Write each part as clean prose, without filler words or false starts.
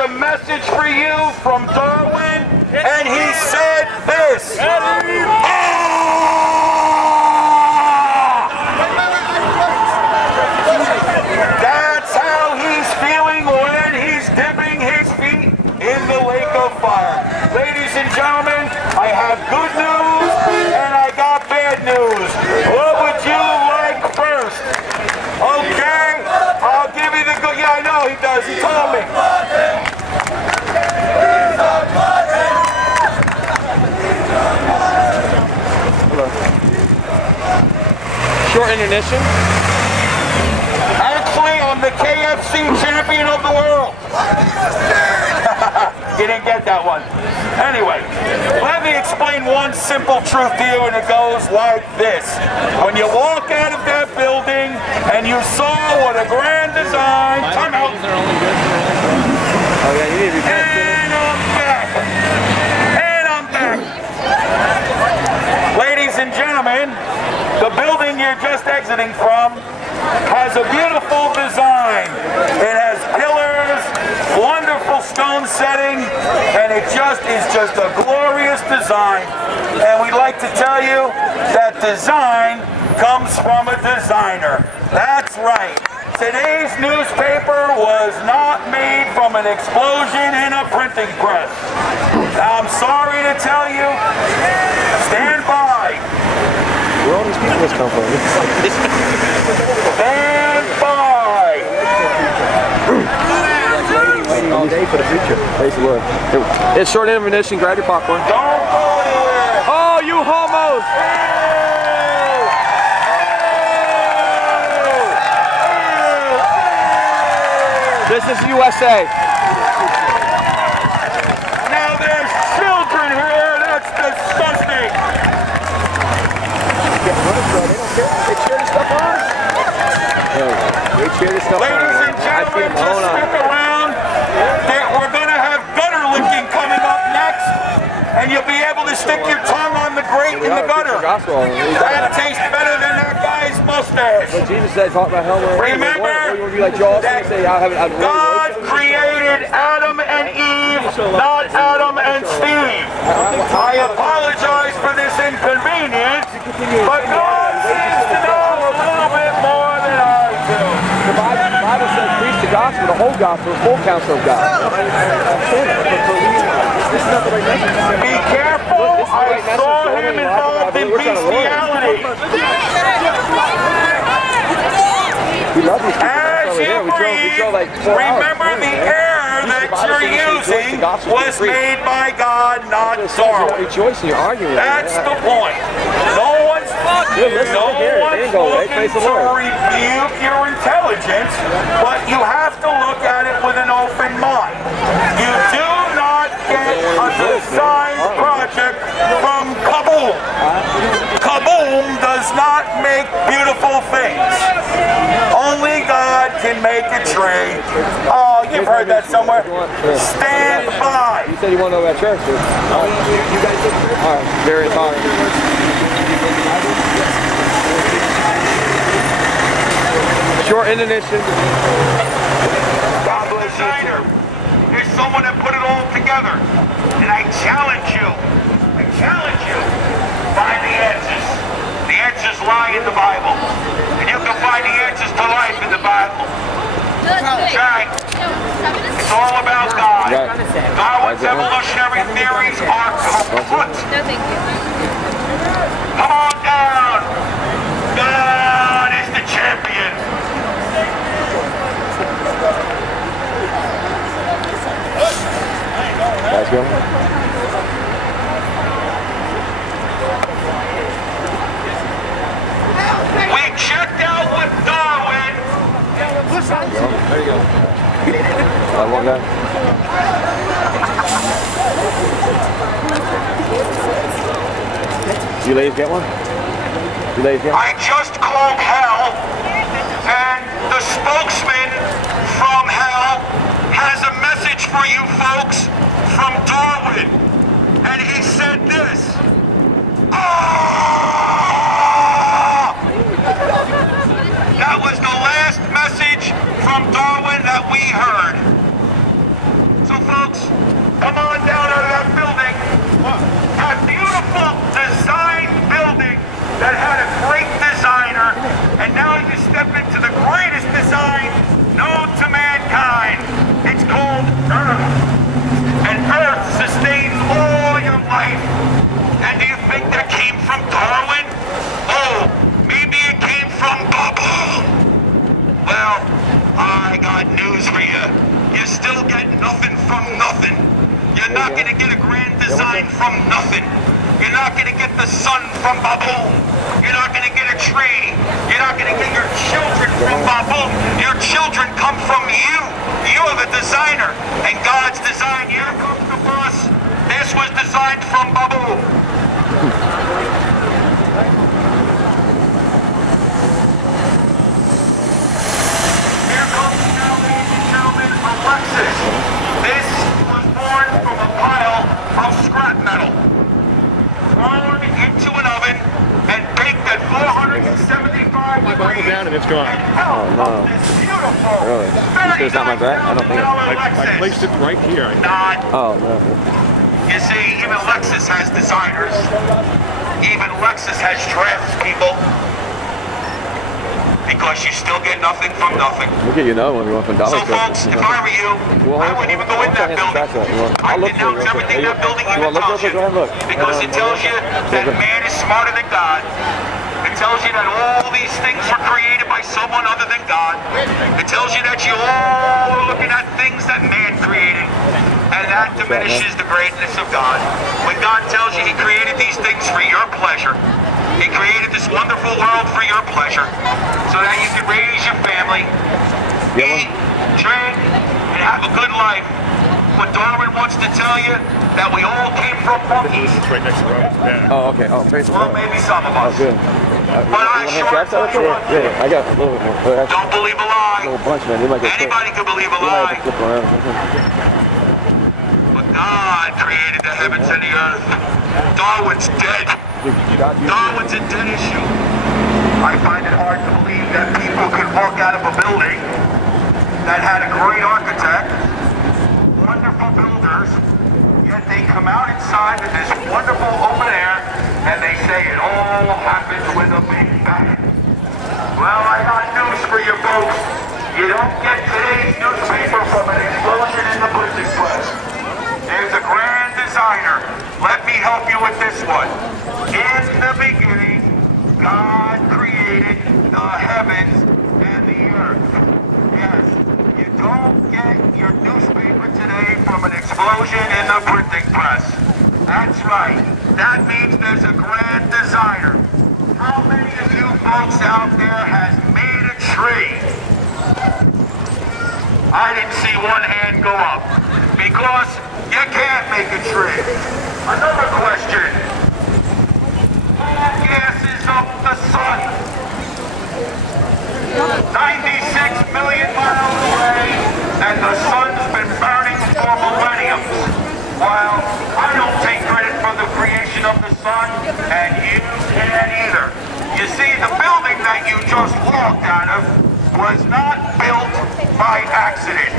a message for you from Darwin, and he said this. That's how he's feeling when he's dipping his feet in the lake of fire. Ladies and gentlemen, I have good news and I got bad news. What would you like first? Okay, I'll give you the good. Yeah, I know he does. He told me. Hello. Short intermission. Actually, I'm the KFC champion of the world. You didn't get that one. Anyway, let me explain one simple truth to you, and it goes like this. When you walk out of that building and you saw what a grand design... Time out. Oh, yeah, you need to be And I'm back. And I'm back. Ladies and gentlemen, the building you're just exiting from has a beautiful design. It has pillars, wonderful stone setting, and it is just a glorious design. And we'd like to tell you that design comes from a designer. That's right. Today's newspaper was not made from an explosion in a printing press. I'm sorry to tell you, stand by. Where all these people come from? Stand by. Waiting all day for the future. Praise the Lord. It's short intermission. Grab your popcorn. Don't go anywhere. Oh, you homos! This is USA. Now there's children here. That's disgusting. They cheer this stuff on. They cheer this stuff on. Ladies and gentlemen, just stick around. We're going to have gutter licking coming up next, and you'll be able to stick your tongue on the grate in the gutter. That tastes better than that guy's mustache. But Jesus said, talk about hell. Remember that God created Adam and Eve, not Adam and Steve. I apologize for this inconvenience, but God seems to know a little bit more than I do. The Bible says preach the gospel, the whole gospel, the full counsel of God. Be careful, I saw him involved in bestiality. As you breathe, remember the air that you're using was made by God, not Darwin. That's the point. No one's looking to rebuke your intelligence, but you have to look at it with an open mind. You do not get a design project from Kaboom. Kaboom does not make beautiful things. Only God can make a tree. Oh, you've heard that somewhere. Stand by. You said you want to know about church, dude. All right, very sorry. Short intermission. God bless you. There's someone that put it all together. And I challenge you. Find the answers. The answers lie in the Bible. And you can find the answers to life in the Bible. Okay? It's all about God. Darwin's evolutionary theories are kaput. No, thank you. Come on down. God is the champion. Let's go. We checked out with Darwin. There you go. One guy. You ladies get one? You ladies get one? I just called hell, and the spokesman from hell has a message for you folks from Darwin. And he said this. Ah! That was the last message from Darwin that we heard. So nothing from nothing. You're not going to get a grand design from nothing. You're not going to get the sun from Baboon. You're not going to get a tree. You're not going to get your children from Baboon. Your children come from you. You're the designer. And God's design, here comes the bus. This was designed from Baboon. Here comes now, ladies and gentlemen, Alexis. This was born from a pile of scrap metal. Thrown into an oven and baked at 475 degrees. Down and it's gone. Oh no. Really? It's not my back? I don't think I placed it right here. Not. Oh no. You see, even Lexus has designers. Even Lexus has draftspeople. Because you still get nothing from nothing. We'll get you another one. We want from Dollar So folks, if I were you, I wouldn't even go in that building. I'd denounce everything that building even tells you. Because it tells you that man is smarter than God. It tells you that all these things were created by someone other than God. It tells you that you all are looking at things that man created. And that diminishes the greatness of God. When God tells you he created these things for your pleasure, he created this wonderful world for your pleasure, so that you can raise your family, eat, drink, and have a good life. But Darwin wants to tell you that we all came from monkeys. Right next to Robin's bag. Oh, okay. Oh, praise the Well, Lord. maybe some of Oh, us. good. But I sure Yeah, I got a little bit more. don't believe a A lie. whole bunch, man. They might get Anybody can believe a They might lie. have to flip around. But God created the heavens and the earth. Darwin's dead. Darwin's a dead issue. I find it hard to believe that people could walk out of a building that had a great architect, wonderful builders, yet they come out inside with this wonderful open air and they say it all happened with a big bang. Well, I got news for you folks. You don't get today's newspaper from an explosion in the printing press. There's a grand designer. Let me help you with this one. In the beginning, God created the heavens and the earth. Yes, you don't get your newspaper today from an explosion in the printing press. That's right. That means there's a grand designer. How many of you folks out there has made a tree? I didn't see one hand go up. Because you can't make a tree. Another question. Who gasses up the sun? 96 million miles away, and the sun's been burning for millenniums. While I don't take credit for the creation of the sun, and you can't either. You see, the building that you just walked out of was not built by accident.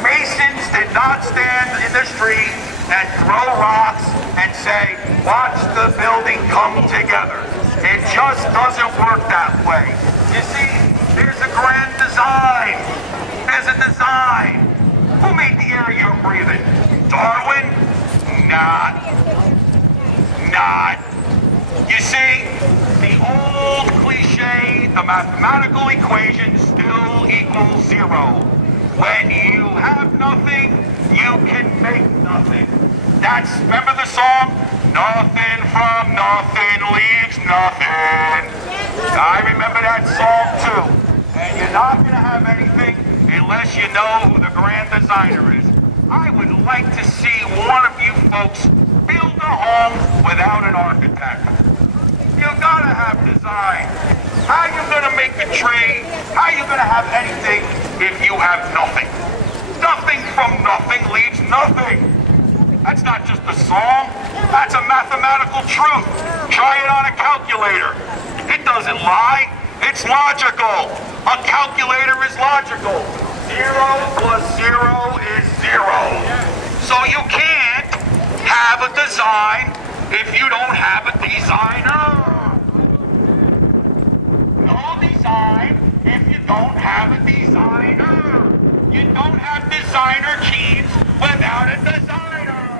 Masons did not stand in the street and throw rocks and say, watch the building come together. It just doesn't work that way. You see, there's a grand design. There's a design. Who made the air you're breathing? Darwin? Not. You see, the old cliche, the mathematical equation still equals zero. When you have nothing, you can make nothing. Remember the song? Nothing from nothing leaves nothing. I remember that song too. And you're not going to have anything unless you know who the grand designer is. I would like to see one of you folks build a home without an architect. You gotta have design. How you gonna make a tree? How you gonna have anything if you have nothing? Nothing from nothing leaves nothing. That's not just a song. That's a mathematical truth. Try it on a calculator. It doesn't lie. It's logical. A calculator is logical. 0 plus 0 is 0. So you can't have a design if you don't have a designer. No design if you don't have a designer. You don't have designer keys without a designer.